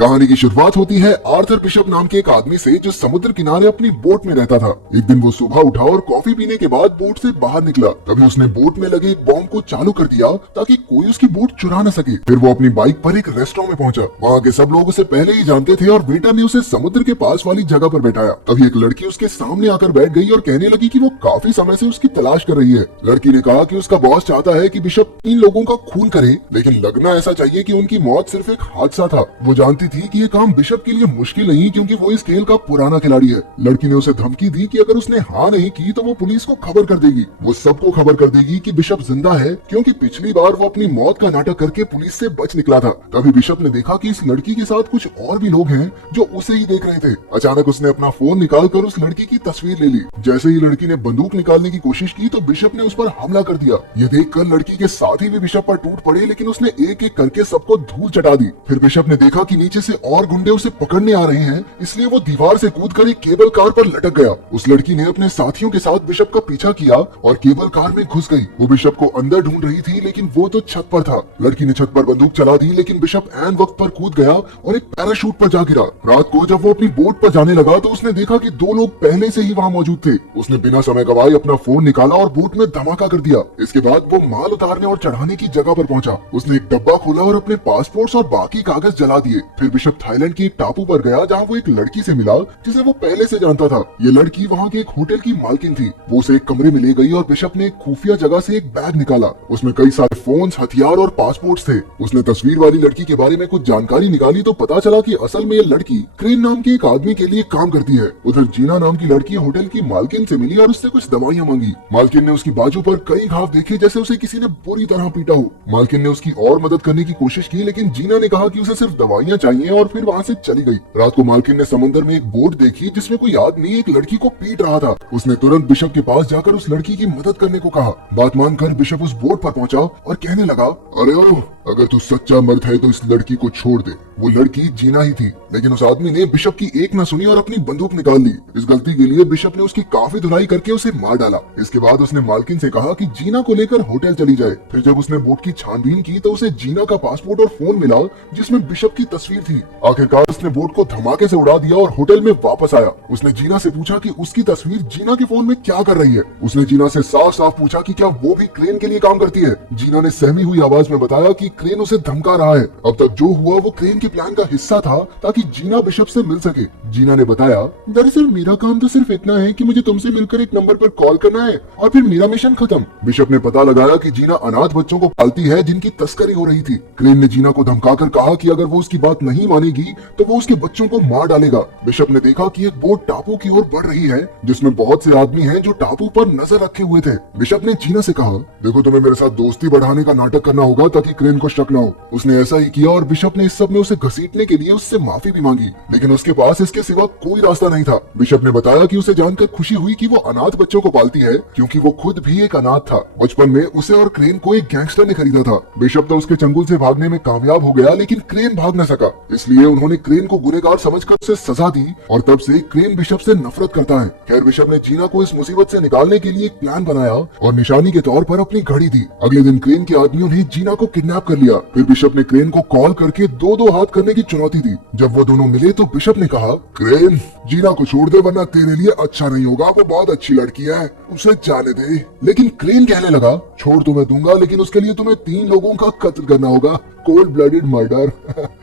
कहानी की शुरुआत होती है आर्थर बिशप नाम के एक आदमी से जो समुद्र किनारे अपनी बोट में रहता था। एक दिन वो सुबह उठा और कॉफी पीने के बाद बोट से बाहर निकला। तभी उसने बोट में लगे एक बॉम्ब को चालू कर दिया ताकि कोई उसकी बोट चुरा न सके। फिर वो अपनी बाइक पर एक रेस्टोरेंट में पहुंचा। वहाँ के सब लोग उसे पहले ही जानते थे और वेटर ने उसे समुद्र के पास वाली जगह पर बैठाया। तभी एक लड़की उसके सामने आकर बैठ गई और कहने लगी कि वो काफी समय से उसकी तलाश कर रही है। लड़की ने कहा कि उसका बॉस चाहता है कि बिशप 3 लोगों का खून करे, लेकिन लगना ऐसा चाहिए कि उनकी मौत सिर्फ एक हादसा था। वो जानती थी कि ये काम बिशप के लिए मुश्किल नहीं, क्योंकि वो इस खेल का पुराना खिलाड़ी है। लड़की ने उसे धमकी दी कि अगर उसने हाँ नहीं की तो वो पुलिस को खबर कर देगी। वो सबको खबर कर देगी कि बिशप जिंदा है, क्योंकि पिछली बार वो अपनी मौत का नाटक करके पुलिस से बच निकला था। तभी बिशप ने देखा कि इस लड़की के साथ कुछ और भी लोग हैं जो उसे ही देख रहे थे। अचानक उसने अपना फोन निकालकर उस लड़की की तस्वीर ले ली। जैसे ही लड़की ने बंदूक निकालने की कोशिश की तो बिशप ने उस पर हमला कर दिया। ये देखकर लड़की के साथी भी बिशप पर टूट पड़े, लेकिन उसने एक एक करके सबको धूल चटा दी। फिर बिशप ने देखा कि नीचे से और गुंडे उसे पकड़ने आ रहे हैं, इसलिए वो दीवार से कूदकर एक केबल कार पर लटक गया। उस लड़की ने अपने साथियों के साथ बिशप का पीछा किया और केबल कार में घुस गई। वो बिशप को अंदर ढूंढ रही थी, लेकिन वो तो छत पर था। लड़की ने छत पर बंदूक चला दी, लेकिन बिशप ऐन वक्त पर कूद गया और एक पैराशूट पर जा गिरा। रात को जब वो अपनी बोट पर जाने लगा तो उसने देखा कि 2 लोग पहले से ही वहाँ मौजूद थे। उसने बिना समय गवाए अपना फोन निकाला और बोट में धमाका कर दिया। इसके बाद वो माल उतारने और चढ़ाने की जगह पर पहुंचा। उसने एक डब्बा खोला और अपने पासपोर्ट और बाकी कागज जला दिए। फिर बिशप थाईलैंड के एक टापू पर गया, जहाँ वो एक लड़की से मिला जिसे वो पहले से जानता था। ये लड़की वहाँ के एक होटल की मालकिन थी। वो उसे एक कमरे में ले गई और बिशप ने एक खुफिया जगह से एक बैग निकाला। उसमें कई सारे फोन्स, हथियार और पासपोर्ट थे। उसने तस्वीर वाली लड़की के बारे में कुछ जानकारी निकाली तो पता चला कि असल में ये लड़की क्रेन नाम के एक आदमी के लिए काम करती है। उधर जीना नाम की लड़की होटल की मालकिन से मिली और उससे कुछ दवाइयाँ मांगी। मालकिन ने उसकी बाजू पर कई घाव देखे, जैसे उसे किसी ने बुरी तरह पीटा हो। मालकिन ने उसकी और मदद करने की कोशिश की, लेकिन जीना ने कहा कि उसे सिर्फ दवाइयाँ चाहिए और फिर वहाँ से चली गई। रात को मालकिन ने समंदर में एक बोट देखी जिसमें कोई आदमी एक लड़की को पीट रहा था। उसने तुरंत बिशप के पास जाकर उस लड़की की मदद करने को कहा। बात मानकर बिशप उस बोट पर पहुंचा और कहने लगा, अरे ओ, अगर तू सच्चा मर्द है तो इस लड़की को छोड़ दे। वो लड़की जीना ही थी, लेकिन उस आदमी ने बिशप की एक न सुनी और अपनी बंदूक निकाल ली। इस गलती के लिए बिशप ने उसकी काफी धुलाई करके उसे मार डाला। इसके बाद उसने मालकिन से कहा कि जीना को लेकर होटल चली जाए। फिर जब उसने बोट की छानबीन की तो उसे जीना का पासपोर्ट और फोन मिला जिसमें बिशप की तस्वीर थी। आखिरकार उसने बोट को धमाके से उड़ा दिया और होटल में वापस आया। उसने जीना से पूछा कि उसकी तस्वीर जीना के फोन में क्या कर रही है। उसने जीना से साफ साफ पूछा कि क्या वो भी क्रेन के लिए काम करती है। जीना ने सहमी हुई आवाज में बताया कि क्रेन उसे धमका रहा है। अब तक जो हुआ वो क्रेन के प्लान का हिस्सा था ताकि जीना बिशप से मिल सके। जीना ने बताया, दरअसल मेरा काम तो सिर्फ इतना है कि मुझे तुमसे मिलकर एक नंबर पर कॉल करना है और फिर मेरा मिशन खत्म। बिशप ने पता लगाया कि जीना अनाथ बच्चों को पालती है जिनकी तस्करी हो रही थी। क्रेन ने जीना को धमकाकर कहा कि अगर वो उसकी बात नहीं मानेगी तो वो उसके बच्चों को मार डालेगा। बिशप ने देखा कि एक बोट टापू की ओर बढ़ रही है जिसमें बहुत से आदमी हैं जो टापू पर नजर रखे हुए थे। बिशप ने जीना से कहा, देखो तुम्हें मेरे साथ दोस्ती बढ़ाने का नाटक करना होगा ताकि क्रेन को शक न हो। उसने ऐसा ही किया और बिशप ने इस सब में उसे घसीटने के लिए उससे माफी भी मांगी, लेकिन उसके पास इसके सिवा कोई रास्ता नहीं था। बिशप ने बताया कि उसे जानकर खुशी हुई कि वो अनाथ बच्चों को पालती है, क्योंकि वो खुद भी एक अनाथ था। बचपन में उसे और क्रेन को एक गैंगस्टर ने खरीदा था। बिशप तो उसके चंगुल से भागने में कामयाब हो गया, लेकिन क्रेन भाग न सका। इसलिए उन्होंने क्रेन को गुनहगार समझकर उसे सजा दी और तब से क्रेन बिशप से नफरत करता है। खैर बिशप ने जीना को इस मुसीबत से निकालने के लिए एक प्लान बनाया और निशानी के तौर पर अपनी घड़ी दी। अगले दिन क्रेन के आदमियों ने जीना को किडनैप कर लिया। फिर बिशप ने क्रेन को कॉल करके 2-2 हाथ करने की चुनौती दी। जब वो दोनों मिले तो बिशप ने कहा, क्रेन जीना को छोड़ दे वरना तेरे लिए अच्छा नहीं होगा। वो बहुत अच्छी लड़की है, उसे जाने दे। लेकिन क्रेन कहने लगा, छोड़ तो मैं दूंगा, लेकिन उसके लिए तुम्हें 3 लोगों का कत्ल करना होगा। Cold blooded murder.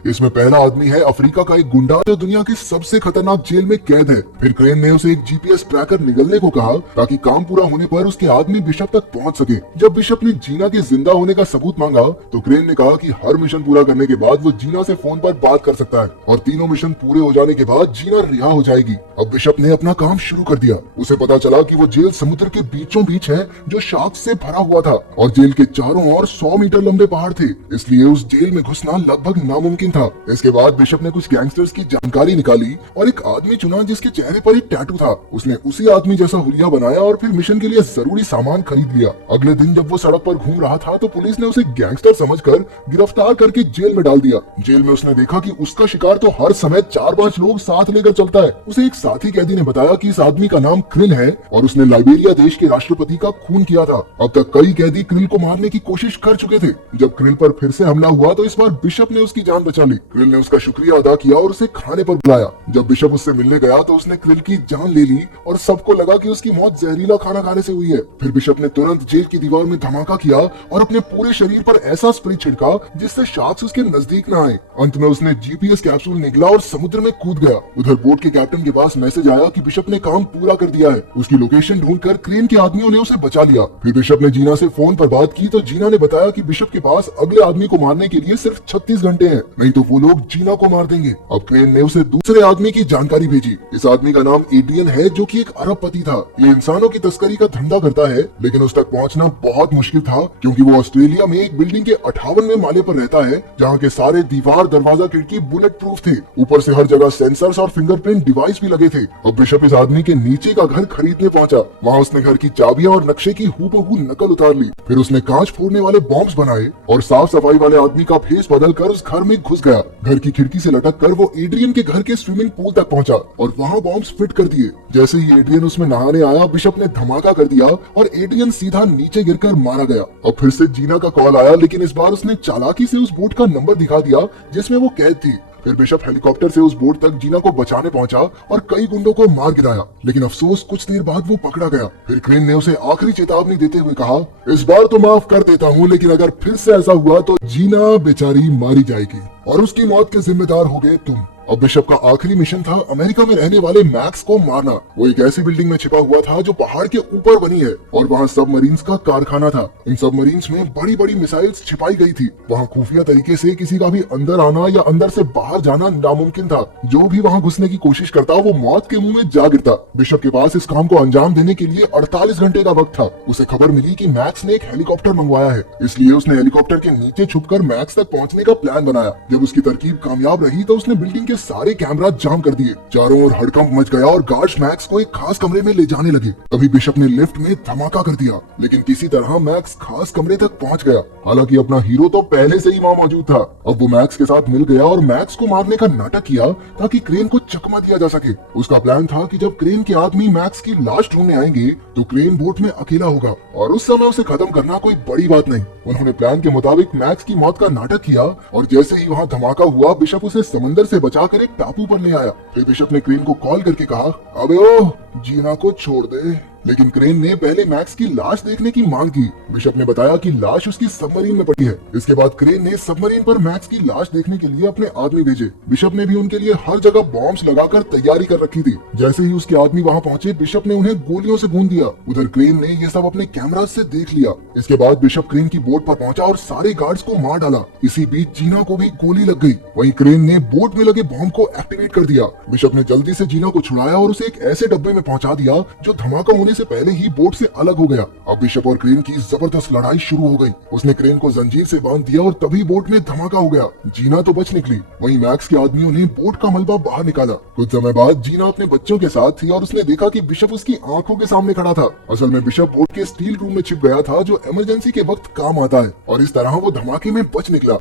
इसमें पहला आदमी है अफ्रीका का एक गुंडा जो दुनिया की सबसे खतरनाक जेल में कैद है। फिर क्रेन ने उसे एक जीपीएस ट्रैकर निगलने को कहा ताकि काम पूरा होने पर उसके आदमी बिशप तक पहुंच सके। जब बिशप ने जीना के जिंदा होने का सबूत मांगा तो क्रेन ने कहा कि हर मिशन पूरा करने के बाद वो जीना से फोन पर बात कर सकता है और तीनों मिशन पूरे हो जाने के बाद जीना रिहा हो जाएगी। अब बिशप ने अपना काम शुरू कर दिया। उसे पता चला कि वो जेल समुद्र के बीचों बीच है जो शार्क से भरा हुआ था और जेल के चारों ओर 100 मीटर लंबे पहाड़ थे, इसलिए उस जेल में घुसना लगभग नामुमकिन था। इसके बाद बिशप ने कुछ गैंगस्टर्स की जानकारी निकाली और एक आदमी चुना जिसके चेहरे पर एक टैटू था। उसने उसी आदमी जैसा हुलिया बनाया और फिर मिशन के लिए जरूरी सामान खरीद लिया। अगले दिन जब वो सड़क पर घूम रहा था तो पुलिस ने उसे गैंगस्टर समझकर गिरफ्तार करके जेल में डाल दिया। जेल में उसने देखा कि उसका शिकार तो हर समय 4-5 लोग साथ साथ लेकर चलता है। उसे एक साथी कैदी ने बताया कि इस आदमी का नाम क्रिल है और उसने लाइबेरिया देश के राष्ट्रपति का खून किया था। अब तक कई कैदी क्रिल को मारने की कोशिश कर चुके थे। जब क्रिल पर फिर से हमला हुआ तो इस बार बिशप ने उसकी जान बचा ली। क्रिल ने उसका शुक्रिया अदा किया और उसे खाने पर बुलाया। जब बिशप उससे मिलने गया तो उसने क्रिल की जान ले ली और सबको लगा कि उसकी मौत जहरीला खाना खाने से हुई है। फिर बिशप ने तुरंत जेल की दीवार में धमाका किया और अपने पूरे शरीर पर ऐसा स्प्रे छिड़का जिससे शार्क्स उसके नजदीक न आए। अंत में उसने जीपीएस कैप्सूल निकला और समुद्र में कूद गया। उधर बोट के कैप्टन के पास मैसेज आया कि बिशप ने काम पूरा कर दिया है। उसकी लोकेशन ढूंढकर क्रेन के आदमियों ने उसे बचा लिया। फिर बिशप ने जीना से फोन पर बात की तो जीना ने बताया कि बिशप के पास अगले आदमी को मारने के लिए सिर्फ 36 घंटे हैं, नहीं तो वो लोग जीना को मार देंगे। अब क्रेन ने उसे दूसरे आदमी की जानकारी भेजी। इस आदमी का नाम एड्रियन है जो कि एक अरबपति था। ये इंसानों की तस्करी का धंधा करता है, लेकिन उस तक पहुंचना बहुत मुश्किल था क्योंकि वो ऑस्ट्रेलिया में एक बिल्डिंग के 58वें माले पर रहता है जहाँ के सारे दीवार दरवाजा खिड़की बुलेट प्रूफ थे। ऊपर से हर जगह सेंसर्स और फिंगरप्रिंट डिवाइस भी लगे थे। अब बिशप इस आदमी के नीचे का घर खरीदने पहुंचा। वहाँ उसने घर की चाबियां और नक्शे की हूबहू नकल उतार ली। फिर उसने कांच फोड़ने वाले बॉम्ब्स बनाए और साफ सफाई वाले आदमी का भेस बदल कर उस घर में घुस गया। घर की खिड़की से लटक कर वो एड्रियन के घर के स्विमिंग पूल तक पहुंचा और वहाँ बॉम्ब्स फिट कर दिए। जैसे ही एड्रियन उसमें नहाने आया बिशप ने धमाका कर दिया और एड्रियन सीधा नीचे गिरकर मारा गया। अब फिर से जीना का कॉल आया, लेकिन इस बार उसने चालाकी से उस बोट का नंबर दिखा दिया जिसमें वो कैद थी। फिर बिशप हेलीकॉप्टर से उस बोट तक जीना को बचाने पहुंचा और कई गुंडों को मार गिराया, लेकिन अफसोस कुछ देर बाद वो पकड़ा गया। फिर क्रेन ने उसे आखिरी चेतावनी देते हुए कहा, इस बार तो माफ कर देता हूँ, लेकिन अगर फिर से ऐसा हुआ तो जीना बेचारी मारी जाएगी और उसकी मौत के जिम्मेदार हो गए तुम। अब बिशप का आखिरी मिशन था अमेरिका में रहने वाले मैक्स को मारना। वो एक ऐसी बिल्डिंग में छिपा हुआ था जो पहाड़ के ऊपर बनी है और वहाँ सबमरीन्स का कारखाना था। इन सबमरीन्स में बड़ी बड़ी मिसाइल्स छिपाई गई थी। वहाँ खुफिया तरीके से किसी का भी अंदर आना या अंदर से बाहर जाना नामुमकिन था। जो भी वहाँ घुसने की कोशिश करता वो मौत के मुंह में जा गिरता। बिशप के पास इस काम को अंजाम देने के लिए 48 घंटे का वक्त था। उसे खबर मिली कि मैक्स ने एक हेलीकॉप्टर मंगवाया है, इसलिए उसने हेलीकॉप्टर के नीचे छुपकर मैक्स तक पहुँचने का प्लान बनाया। जब उसकी तरकीब कामयाब रही तो उसने बिल्डिंग के सारे कैमरा जाम कर दिए। चारों ओर हड़कंप मच गया और गार्ड्स मैक्स को एक खास कमरे में ले जाने लगे। तभी बिशप ने लिफ्ट में धमाका कर दिया, लेकिन किसी तरह मैक्स खास कमरे तक पहुंच गया। हालांकि अपना हीरो तो पहले से ही वहां मौजूद था। अब वो मैक्स के साथ मिल गया और मैक्स को मारने का नाटक किया ताकि क्रेन को चकमा दिया जा सके। उसका प्लान था कि जब क्रेन के आदमी मैक्स की लाश ढूंढने आएंगे तो क्रेन बोट में अकेला होगा और उस समय उसे खत्म करना कोई बड़ी बात नहीं। उन्होंने प्लान के मुताबिक मैक्स की मौत का नाटक किया और जैसे ही वहाँ धमाका हुआ बिशप उसे समंदर से बचाकर एक टापू पर ले आया। फिर बिशप ने क्रेन को कॉल करके कहा, अबे ओ जीना को छोड़ दे। लेकिन क्रेन ने पहले मैक्स की लाश देखने की मांग की। बिशप ने बताया कि लाश उसकी सबमरीन में पड़ी है। इसके बाद क्रेन ने सबमरीन पर मैक्स की लाश देखने के लिए अपने आदमी भेजे। बिशप ने भी उनके लिए हर जगह बॉम्ब्स लगाकर तैयारी कर रखी थी। जैसे ही उसके आदमी वहां पहुंचे बिशप ने उन्हें गोलियों से भून दिया। उधर क्रेन ने ये सब अपने कैमरा से देख लिया। इसके बाद बिशप क्रेन की बोट पर पहुंचा और सारे गार्ड्स को मार डाला। इसी बीच जीना को भी गोली लग गई। वहीं क्रेन ने बोट में लगे बॉम्ब को एक्टिवेट कर दिया। बिशप ने जल्दी से जीना को छुड़ाया और उसे एक ऐसे डब्बे में पहुंचा दिया जो धमाका होने से पहले ही बोट से अलग हो गया। अब बिशप और क्रेन की जबरदस्त लड़ाई शुरू हो गई। उसने क्रेन को जंजीर से बांध दिया और तभी बोट में धमाका हो गया। जीना तो बच निकली। वहीं मैक्स के आदमियों ने बोट का मलबा बाहर निकाला। कुछ समय बाद जीना अपने बच्चों के साथ थी और उसने देखा कि बिशप उसकी आंखों के सामने खड़ा था। असल में बिशप बोट के स्टील रूम में छिप गया था जो इमरजेंसी के वक्त काम आता है और इस तरह वो धमाके में बच निकला।